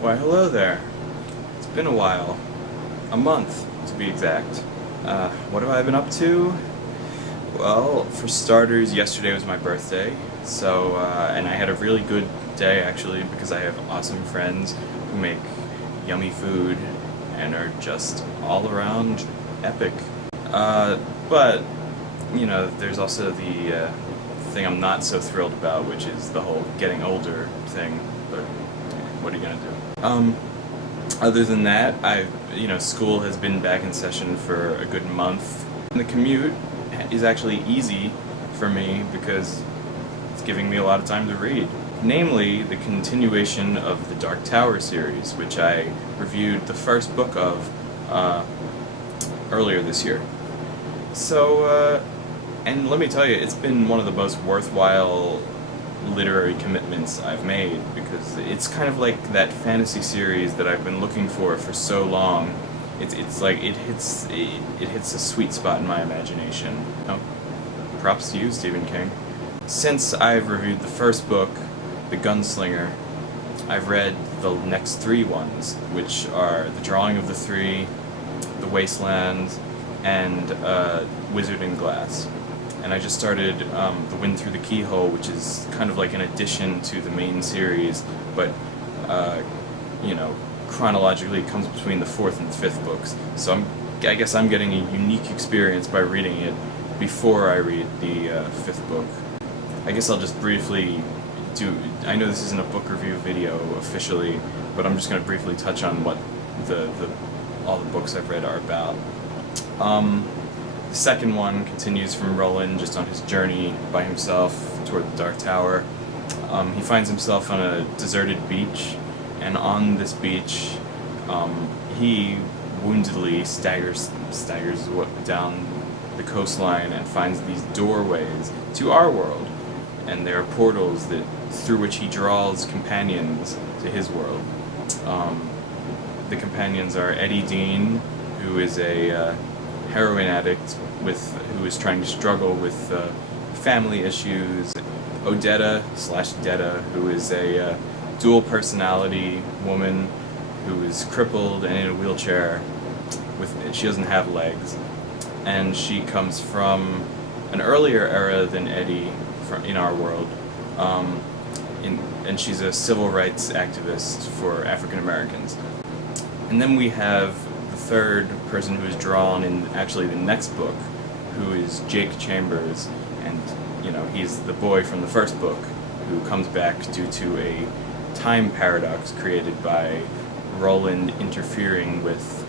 Why, hello there. It's been a while. A month, to be exact. What have I been up to? Well, for starters, yesterday was my birthday, so, and I had a really good day, actually, because I have awesome friends who make yummy food and are just all around epic. But, you know, there's also the thing I'm not so thrilled about, which is the whole getting older thing, but what are you gonna do? Other than that, school has been back in session for a good month. And the commute is actually easy for me because it's giving me a lot of time to read. Namely, the continuation of the Dark Tower series, which I reviewed the first book of earlier this year. So, and let me tell you, it's been one of the most worthwhile literary commitments I've made, because it's kind of like that fantasy series that I've been looking for so long. It's like it hits a sweet spot in my imagination. Oh, props to you, Stephen King. Since I've reviewed the first book, The Gunslinger, I've read the next three ones, which are The Drawing of the Three, The Wasteland, and Wizard in Glass. And I just started The Wind Through the Keyhole, which is kind of like an addition to the main series, but, chronologically it comes between the fourth and fifth books. So I guess I'm getting a unique experience by reading it before I read the fifth book. I guess I'll just briefly I know this isn't a book review video officially, but I'm just going to briefly touch on what all the books I've read are about. The second one continues from Roland just on his journey by himself toward the Dark Tower. He finds himself on a deserted beach, and on this beach, he woundedly staggers down the coastline and finds these doorways to our world, and there are portals through which he draws companions to his world. The companions are Eddie Dean, who is a heroin addict who is trying to struggle with family issues. Odetta/Detta, who is a dual personality woman who is crippled and in a wheelchair. She doesn't have legs, and she comes from an earlier era than Eddie in our world, and she's a civil rights activist for African Americans. And then we have the third person who is drawn in actually the next book, who is Jake Chambers, and he's the boy from the first book who comes back due to a time paradox created by Roland interfering with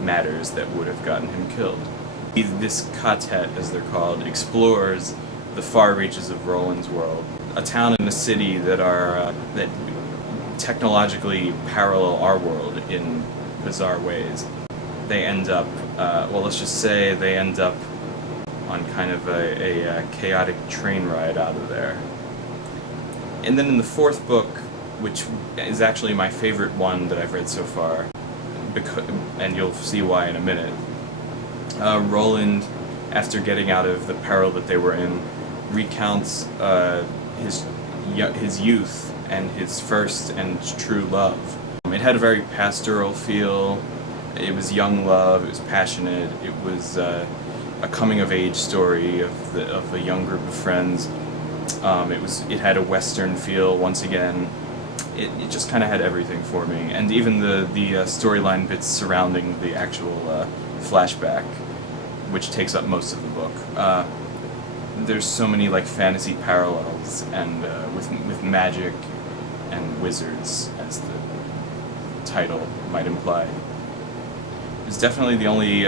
matters that would have gotten him killed. This quartet, as they're called, explores the far reaches of Roland's world, a town and a city that technologically parallel our world in bizarre ways. They end up, let's just say they end up on kind of a chaotic train ride out of there. And then in the fourth book, which is actually my favorite one that I've read so far, and you'll see why in a minute, Roland, after getting out of the peril that they were in, recounts his youth and his first and true love. It had a very pastoral feel. It was young love. It was passionate. It was a coming-of-age story of a young group of friends. It had a Western feel once again. It just kind of had everything for me, and even the storyline bits surrounding the actual flashback, which takes up most of the book. There's so many fantasy parallels, and with magic and wizards, as the title might imply. It's definitely the only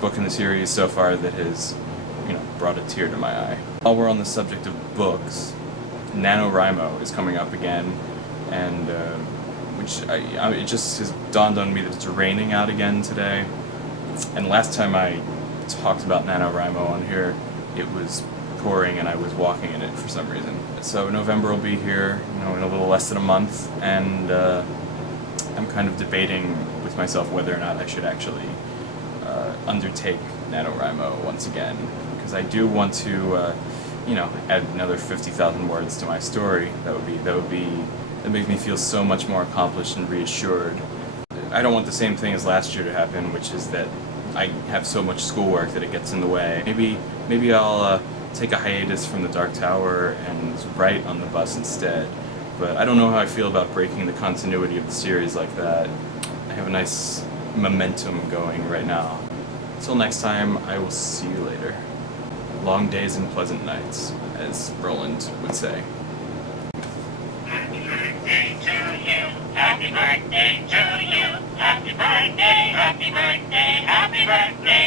book in the series so far that has, brought a tear to my eye. While we're on the subject of books, NaNoWriMo is coming up again, and it just has dawned on me that it's raining out again today. And last time I talked about NaNoWriMo on here, it was pouring and I was walking in it for some reason. So November will be here, in a little less than a month, and I'm kind of debating with myself whether or not I should actually undertake NaNoWriMo once again, because I do want to, add another 50,000 words to my story. That would be that make me feel so much more accomplished and reassured. I don't want the same thing as last year to happen, which is that I have so much schoolwork that it gets in the way. Maybe I'll take a hiatus from the Dark Tower and write on the bus instead. But I don't know how I feel about breaking the continuity of the series like that. I have a nice momentum going right now. Until next time, I will see you later. Long days and pleasant nights, as Roland would say. Happy birthday to you. Happy birthday to you. Happy birthday, happy birthday, happy birthday.